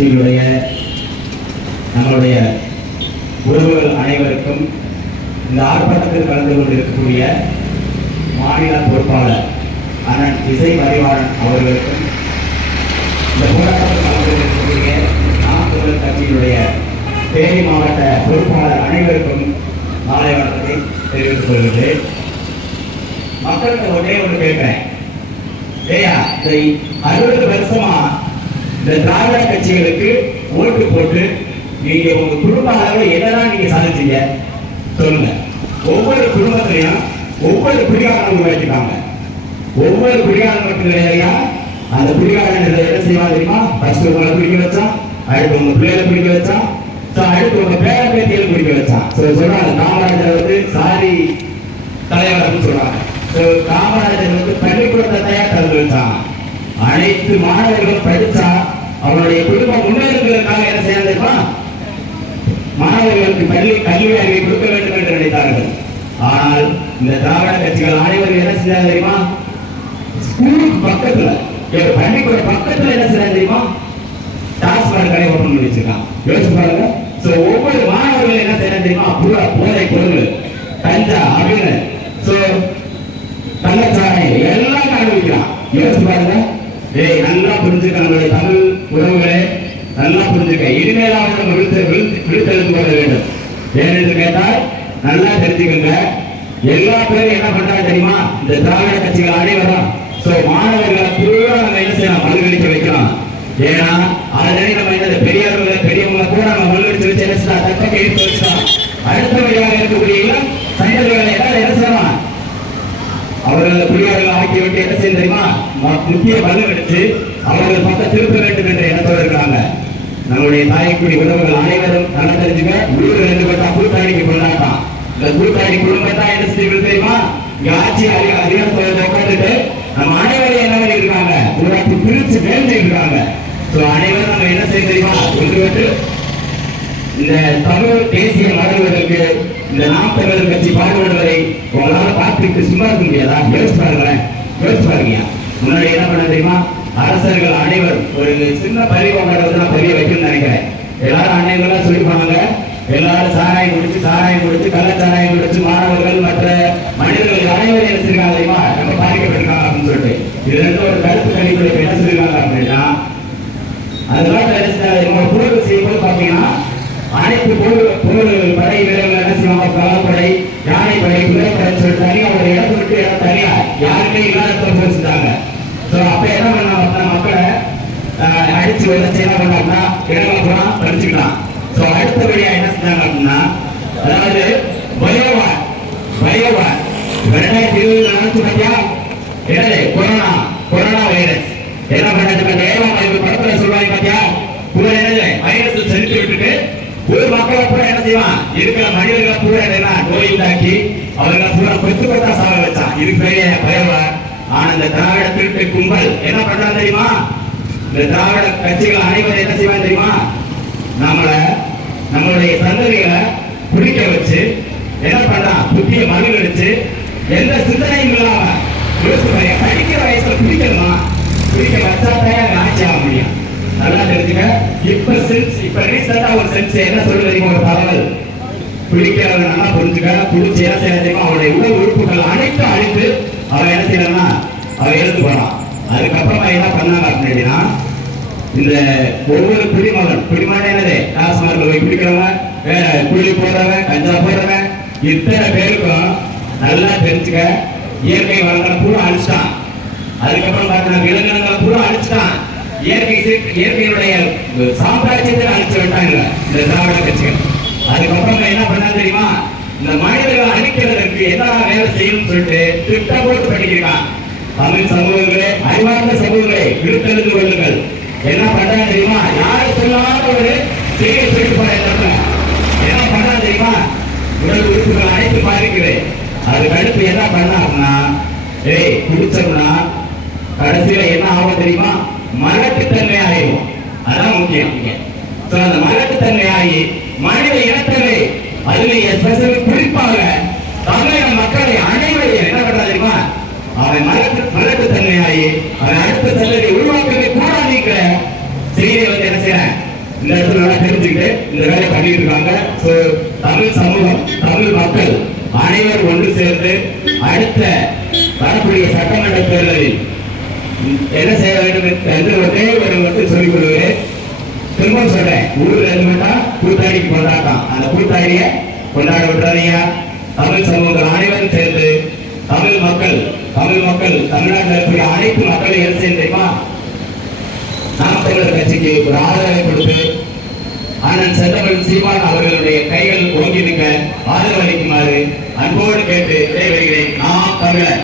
கட்சிகளுடைய நம்மளுடைய உறவுகள் அனைவருக்கும் இந்த ஆர்ப்பாட்டத்தில் கலந்து கொண்டிருக்கக்கூடிய மாநில பொறுப்பாளர் அண்ணன் இசை மறைவாளன் அவர்களுக்கும் இந்த போராட்டத்தில் கலந்து கொண்டிருக்கக்கூடிய நாம் தமிழர் கட்சியினுடைய தேனி மாவட்ட பொறுப்பாளர் அனைவருக்கும் மாலை வணக்கத்தை தெரிவித்துக் கொள்கிறேன் மக்கள்கிட்ட ஒரே ஒன்று கேட்கிறேன். ஏயா இந்த அறுபது வருஷமா இந்த திராவிட கட்சிகளுக்கு ஓட்டு போட்டு நீங்க உங்க குடும்ப அளவில் என்னதான் நீங்க சாதிச்சீங்க சொல்லுங்க ஒவ்வொரு குடும்பத்திலையும் ஒவ்வொரு குடிகாரன் உருவாக்கிட்டாங்க ஒவ்வொரு குடிகாரனுக்கு அந்த குடிகாரன் என்ன செய்வான் தெரியுமா ஃபர்ஸ்ட் உங்களை பிடிக்க வச்சான் அடுத்து உங்க பிள்ளைகளை பிடிக்க வச்சான் அடுத்து உங்க பேர பேத்திகளை பிடிக்க வச்சான் சொல்றாங்க காமராஜர் வந்து சாரி தலைவர் சொல்றாங்க ஸோ காமராஜர் வந்து பள்ளிக்கூடத்தை தயார் தந்து வச்சான் அனைத்து மாணவர்களும் படிச்சா அவங்களுடைய குடும்பம் முன்னேறுவதற்காக என்ன செய்ய தெரியுமா? மாணவர்களுக்கு பள்ளி கல்வி அறிவை கொடுக்க வேண்டும் என்று நினைத்தார்கள். ஆனால் இந்த திராவிட கட்சிகள் அனைவரும் என்ன செஞ்சாங்க தெரியுமா? ஸ்கூலுக்கு பக்கத்துல பள்ளிக்கூட பக்கத்துல என்ன செய்யறாங்க தெரியுமா? டாஸ்மாக் கடை ஓபன் பண்ணி வச்சிருக்கான் யோசிச்சு பாருங்க. சோ ஒவ்வொரு மாணவர்கள் என்ன செய்ய தெரியுமா? பூரா போதை பொருள் கஞ்சா அப்படின்னு சோ கள்ளச்சாரை எல்லாம் அனுபவிக்கிறான். யோசிச்சு பாருங்க. ஏய் நல்லா புரிஞ்சுக்க நம்முடைய தமிழ் உறவுகளே நல்லா புரிஞ்சுக்க. இனிமேலாவது நம்ம விழுத்து விழுத்து விழுத்தெழுந்து கொள்ள வேண்டும். ஏனென்று கேட்டால் நல்லா தெரிஞ்சுக்கங்க. எல்லா பேரும் என்ன பண்றாங்க தெரியுமா? இந்த திராவிட கட்சிகள் அனைவரும். சோ மாணவர்களை பூரா நம்ம என்ன செய்யலாம்? பல்கடிக்க வைக்கலாம். ஏன்னா ஆல்ரெடி நம்ம என்ன பெரியவர்களை பெரியவங்களை கூட நம்ம பல்கடிச்சு வச்சு என்ன செய்யலாம்? தக்க கேட்டு வச்சுக்கலாம். அடுத்த வழியாக இருக்கக்கூடிய இளம் என்ன செய்யலாம்? அவர்களை அவர்களுக்கு என்ன செய்ய தெரியுமா? முக்கிய பலன் எடுத்து அவர்கள் பக்கம் திருப்ப வேண்டும் என்ற எண்ணத்தோடு இருக்காங்க. நம்முடைய தாய்க்குடி உறவுகள் அனைவரும் நல்லா தெரிஞ்சுக்க ஊரில் இருந்து பட்டா கூட்டாளிக்கு கொண்டாட்டம் இந்த கூட்டாளி குடும்பம் தான் என்ன செய்வது தெரியுமா? இங்க ஆட்சி அதிக அதிகாரத்தோட உட்காந்துட்டு நம்ம அனைவரும் என்ன இருக்காங்க? உருவாக்கி பிரிச்சு வேண்டு இருக்காங்க. ஸோ அனைவரும் நம்ம என்ன செய்ய தெரியுமா? ஒன்றுபட்டு இந்த தமிழ் தேசிய மலர்வதற்கு இந்த நாம் தமிழர் கட்சி பாடுபடுவதை உங்களால பார்த்துட்டு சும்மா இருக்க முடியாதா? யோசிச்சு பாருங்களேன். யோசிச்சு பாருங்க முன்னாடி என்ன பண்ண தெரியுமா? அரசர்கள் அனைவரும் ஒரு சின்ன பதவி உங்களை வந்து நான் பதிய வைக்கணும்னு நினைக்கிறேன். எல்லாரும் அன்னைங்கெல்லாம் சொல்லிப்பாங்க. எல்லாரும் சாராயம் குடிச்சு சாராயம் குடிச்சு கள்ள சாராயம் குடிச்சு மாணவர்கள் மற்ற மனிதர்கள் அனைவரும் என்ன செய்யறாங்க தெரியுமா? நம்ம பாதிக்கப்பட்டிருக்காங்க அப்படின்னு சொல்லிட்டு. இதுல இருந்து ஒரு கருத்து கணிப்பு என்ன சொல்லிருக்காங்க அப்படின்னா அதனால என்ன செய்யறாங்க, செய்யும்போது பாத்தீங்கன்னா அனைத்து போர் போர் படை வீரர்கள் என்ன செய்வாங்க? பலப்படை யானை படை குதிரைப்படை சொல்லிட்டு தனியாக யாருமே ஸோ அப்ப என்ன மக்களை அடிச்சு என்ன இடங்களை படிச்சுக்கலாம் ஸோ என்ன செஞ்சாங்க அப்படின்னா அதாவது பயோவார் பயோவார் ரெண்டாயிரத்தி இருபது நினைச்சு என்னது? Corona corona virus. என்ன பண்ணாச்சு படத்துல சொல்லுவாங்க பாத்தியா? பூரா என்னது? வைரஸ் செலுத்தி விட்டுட்டு ஊர் மக்களை என்ன செய்வான்? இருக்கிற மனிதர்களை பூரா என்ன நோய் உண்டாக்கி அவர்களை பூரா கொத்து கொத்தா சாக வச்சான் இதுக்கு பெரிய பயவா ஆனா இந்த திராவிட திருட்டு கும்பல். என்ன பண்றாங்க தெரியுமா? இந்த திராவிட கட்சிகள் அனைவரும் என்ன செய்வாங்க தெரியுமா? நம்மள நம்மளுடைய சந்ததிகளை பிடிக்க வச்சு என்ன பண்றான் புத்திய மகள் அடிச்சு எந்த சிந்தனையும் இல்லாம யோசிச்சு பாருங்க, படிக்கிற வயசுல பிடிக்கணுமா? பிடிக்க வச்சாதான் ஆட்சி ஆக முடியும். நல்லா தெரிஞ்சுக்க. இப்ப சென்ஸ் இப்ப ரீசெண்டா ஒரு சென்ஸ் என்ன சொல்லுது ஒரு பரவல் பிடிக்கிறவங்க நல்லா புரிஞ்சுக்க பிடிச்சி என்ன செய்ய உடல் உறுப்புகள் அனைத்தும் அழித்து அவன் என்ன செய்யறான்னா அவன் இறந்து போறான். அதுக்கப்புறமா என்ன பண்ணாங்க அப்படின்னா இந்த ஒவ்வொரு குடிமகன் குடிமகன் என்னது? டாஸ்மார்க்ல போய் குடிக்கிறவன் குழி போடுறவன் கஞ்சா போடுறவன் இத்தனை பேருக்கும் நல்லா தெரிஞ்சுக்க இயற்கை வளங்களை பூரா அழிச்சிட்டான். அதுக்கப்புறம் பார்த்தீங்கன்னா விலங்கினங்களை பூரா அழிச்சிட்டான். இயற்கை இயற்கையினுடைய சாம்ராஜ்யத்தை அழிச்சு விட்டாங்க இந்த திராவிட கட்சிகள். அதுக்கப்புறம் என்ன பண்ணா தெரியுமா? இந்த மனிதர்களை அழிக்கிறதற்கு என்ன வேலை செய்யணும்னு சொல்லிட்டு திட்டம் போட்டு பண்ணிக்கிறான் தமிழ் சமூகங்களே அறிவார்ந்த சமூகங்களே விழுத்தெழுந்து கொள்ளுங்கள். என்ன பண்றாங்க தெரியுமா? யாரும் சொல்லாத ஒரு செய்தியை சொல்லி போற என்ன பண்றா தெரியுமா? உடல் உறுப்புகள் அனைத்து பாதிக்குது. அதுக்கு அடுத்து என்ன பண்ணா ஏய் குடிச்சோம்னா கடைசியில என்ன ஆகும் தெரியுமா? மலட்டுத்தன்மை ஆயிடும் அதான் முக்கியம் இங்க So, அந்த மலட்டுத்தன்மை ஆகி மனித இனத்திலே அதுல ஸ்பெஷல் குறிப்பாக தமிழக மக்களை அனைவரையும் என்ன பண்றா தெரியுமா? அவன் மரத்து மரத்து ஆகி அவன் அடுத்த சந்ததியை உருவாக்கவே கூடாதுங்கிற செய்தியை வந்து என்ன செய்யறேன் இந்த இடத்துல நல்லா தெரிஞ்சுக்கிட்டு இந்த வேலையை பண்ணிட்டு இருக்காங்க. தமிழ் சமூகம் தமிழ் மக்கள் அனைவரும் ஒன்று சேர்ந்து அடுத்த வரக்கூடிய சட்டமன்ற தேர்தலில் என்ன செய்ய வேண்டும் என்று ஒரே ஒரு மட்டும் சொல்லிக் கொள்கிறேன் திரும்ப சொல்றேன். ஊரில் இருந்து மட்டும் பண்டிகையை கூத்தாடிய கொண்டாட விட்டுறாதீங்க தமிழ் சமூகங்கள் அனைவரும் சேர்ந்து தமிழ் மக்கள் தமிழ் மக்கள் தமிழ்நாட்டில் இருக்கிற அனைத்து மக்களும் என்ன செய்ய தெரியுமா? நாம் தமிழர் கட்சிக்கு ஒரு ஆதரவை கொடுத்து அண்ணன் செந்தமிழ் சீமான் அவர்களுடைய கைகள் ஓங்கி நிற்க ஆதரவு அளிக்குமாறு அன்போடு கேட்டு விடைபெறுகிறேன். நாம் தமிழர்.